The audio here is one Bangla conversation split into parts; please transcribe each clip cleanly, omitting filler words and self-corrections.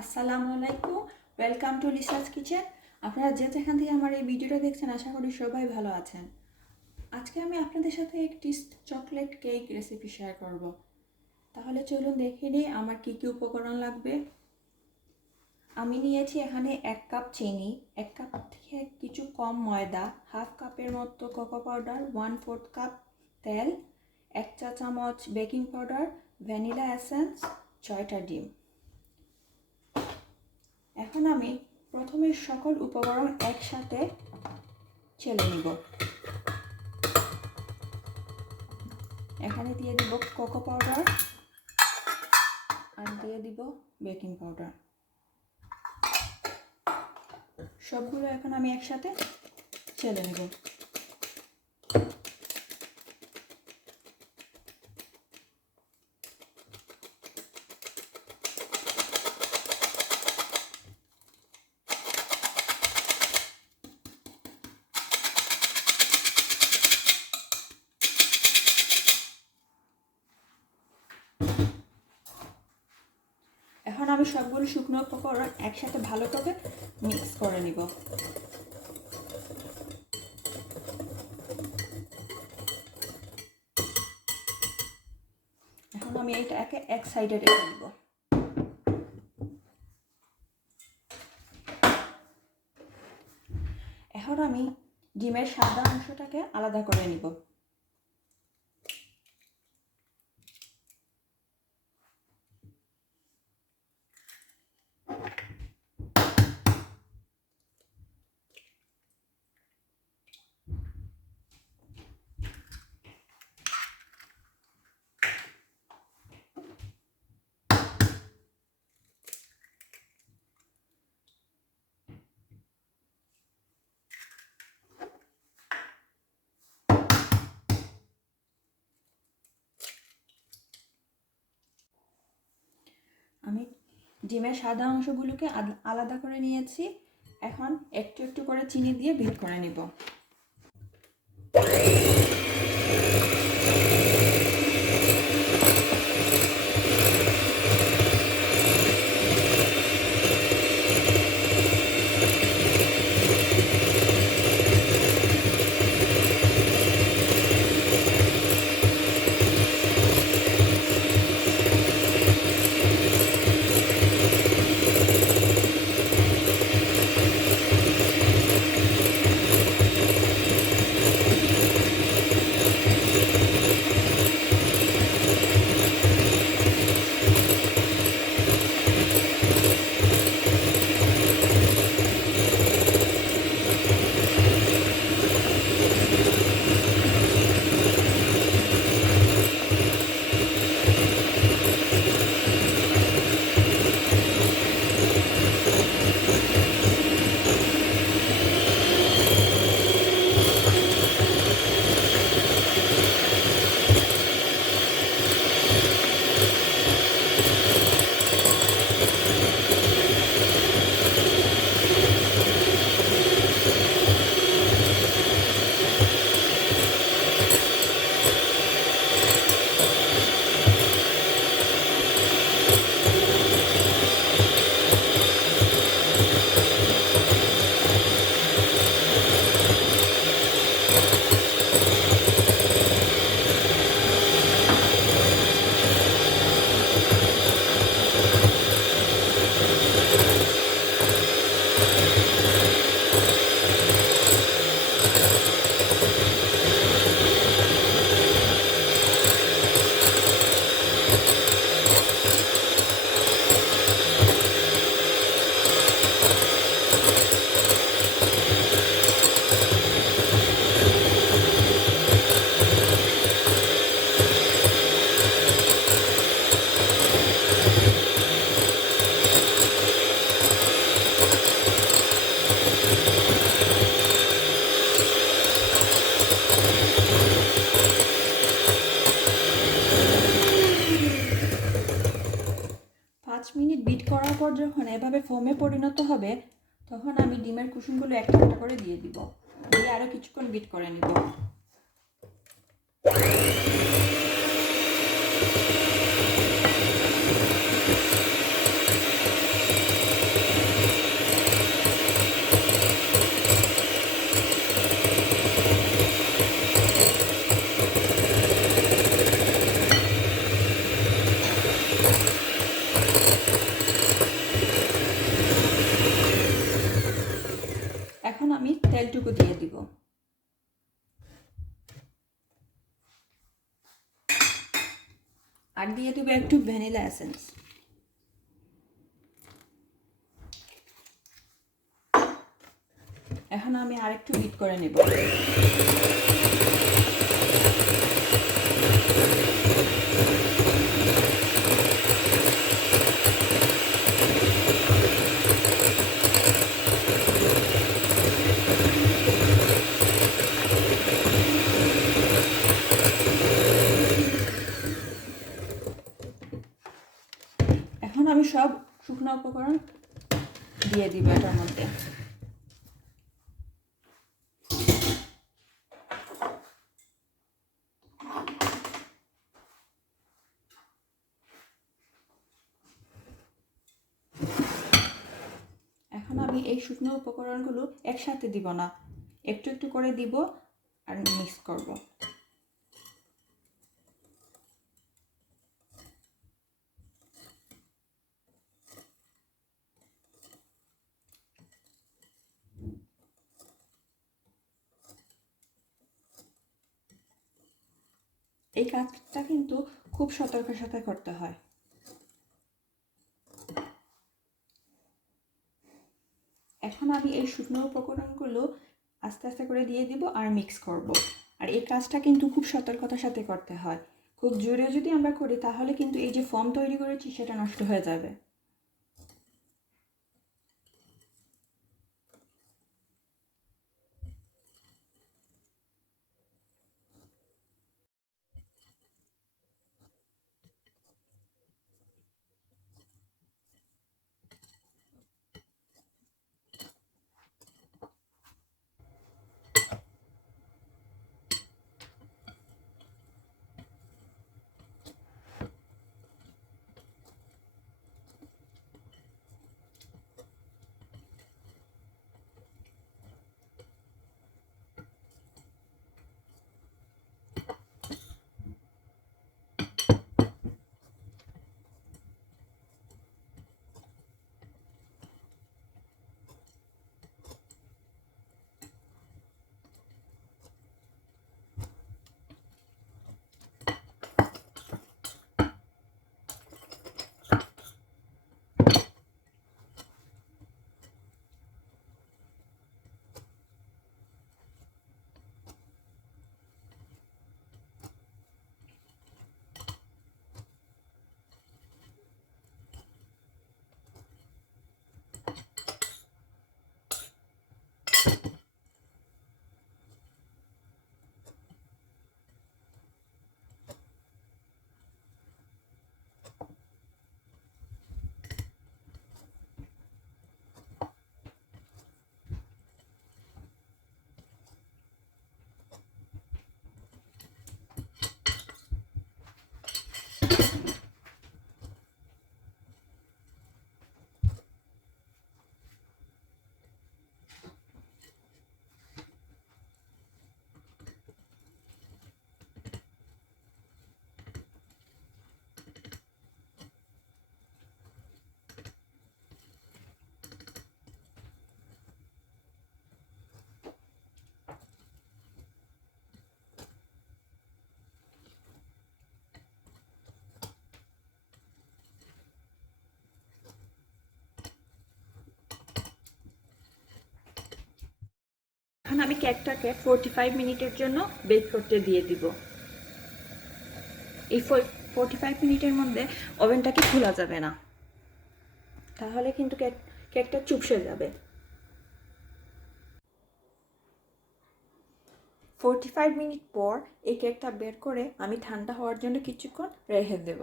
আসসালামু আলাইকুম, ওয়েলকাম টু লিসাস কিচেন। আপনারা যেখান থেকে আমার এই ভিডিওটা দেখছেন আশা করি সবাই ভালো আছেন। আজকে আমি আপনাদের সাথে একটি চকলেট কেক রেসিপি শেয়ার করব। তাহলে চলুন দেখে নিই আমার কী কী উপকরণ লাগবে। আমি নিয়েছি এখানে 1 কাপ চিনি, 1 কাপ থেকে কিছু কম ময়দা, হাফ কাপের মতো কোকো পাউডার, 1/4 কাপ তেল, 1 চা চামচ বেকিং পাউডার, ভ্যানিলা এসেন্স, 6টা ডিম। এখন আমি প্রথমে সকল উপকরণ একসাথে চেলে নিব। এখানে দিয়ে দিব কোকো পাউডার আর দিয়ে দিব বেকিং পাউডার। সবগুলো এখন আমি একসাথে চেলে নেব। এখন আমি সবগুলো শুকনো উপকরণ একসাথে ভালো করে মিক্স করে নিব। এখন আমি এটাকে এক সাইডে রেখে দিব। এখন আমি ডিমের সাদা অংশটাকে আলাদা করে নিব। আমি ডিমের সাদা অংশগুলোকে আলাদা করে নিয়েছি। এখন একটু একটু করে চিনি দিয়ে বিট করে নিব। মিনিট বিট করার পর যখন এভাবে ফোমে পরিণত হবে তখন আমি ডিমের কুসুমগুলো একটা একটা করে দিয়ে দিব, দিয়ে আরও কিছুক্ষণ বিট করে নিব। আর দিয়ে দেবো একটু ভ্যানিলা এসেন্স। এখন আমি আরেকটু বিট করে নেব। এখন আমি সব শুকনো উপকরণ দিয়ে দিব এটার মধ্যে। এখন আমি এই শুকনো উপকরণগুলো একসাথে দিব না, একটু একটু করে দিব আর মিক্স করব। এই কাজটা কিন্তু খুব সতর্কের সাথে করতে হয়। এখন আমি এই শুকনো উপকরণগুলো আস্তে আস্তে করে দিয়ে দিব আর মিক্স করব। আর এই কাজটা কিন্তু খুব সতর্কতার সাথে করতে হয়। খুব জোরে যদি আমরা করি তাহলে কিন্তু এই যে ফোম তৈরি করেছি সেটা নষ্ট হয়ে যাবে। এখন আমি কেকটাকে 45 মিনিটের জন্য বেক করতে দিয়ে দিব। এই 45 মিনিটের মধ্যে ওভেনটাকে খোলা যাবে না, তাহলে কিন্তু কেকটা চুপসে যাবে। 45 মিনিট পর এই কেকটা বের করে আমি ঠান্ডা হওয়ার জন্য কিছুক্ষণ রেখে দেব।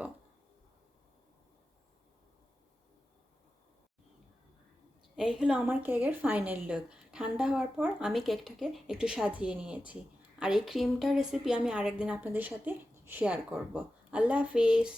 এই হলো আমার কেকের ফাইনাল লুক। ঠান্ডা হওয়ার পর আমি কেকটাকে একটু সাজিয়ে নিয়েছি। আর এই ক্রিমটার রেসিপি আমি আরেকদিন আপনাদের সাথে শেয়ার করব। আল্লাহ হাফিজ।